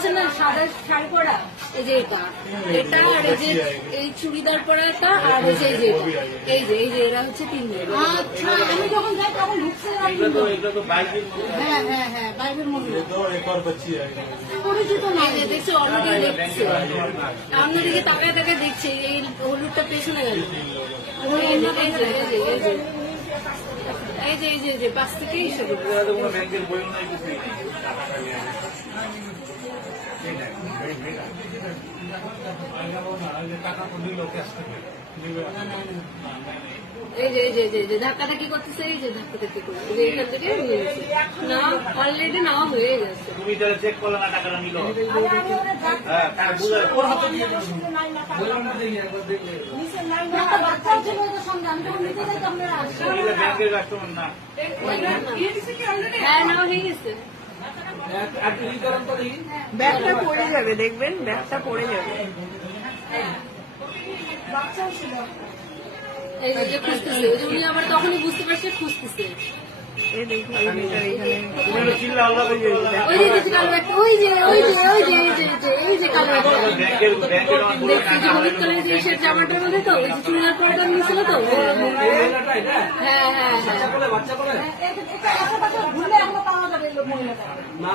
হচ্ছে না সাদা শাড়ি পরা, এই যে এটা এটা আর এই যে এই চুড়িদার পরা একটা, আর এই যে এই যে এরা হচ্ছে তিনজন। আচ্ছা, আমি যখন যাই তখন ঢুকছে হ্যাঁ হ্যাঁ হ্যাঁ বাইরের মহিলা পরিচিত না, দেখছি অলরেডি দেখছে, অন্যদিকে তাকায় তাকায় দেখছে, এই হলুদটা পেছনে গেল, এই যে পাশ থেকেই শুরু। এই যে ধাক্কাটা কি করতেছে, এই যে ধাক্কাটা কি করছে, এখান থেকে না অলরেডি নেওয়া হয়ে গেছে। তুমি তাহলে চেক করলে না টাকাটা নিল? ব্যাংকের কাস্টমার না, হ্যাঁ নেওয়া হয়ে গেছে। ব্যাগটা পড়ে যাবে, দেখবেন ব্যাগটা পড়ে যাবে। এই যে খুঁজতেছে, উনি আবার তখনই বুঝতে পারছে খুঁজতেছে। এই দেখুন এই মেয়েটার এখানে চিল্লা আল্লাহ ওই যে কালো একটা, ওই যে কালো একটা দেখছি যে হলুদ কালারের যে সে জামাটার মধ্যে, তো ওই যে চুড়িদার পরাটা নিয়েছিল তো, হ্যাঁ হ্যাঁ হ্যাঁ।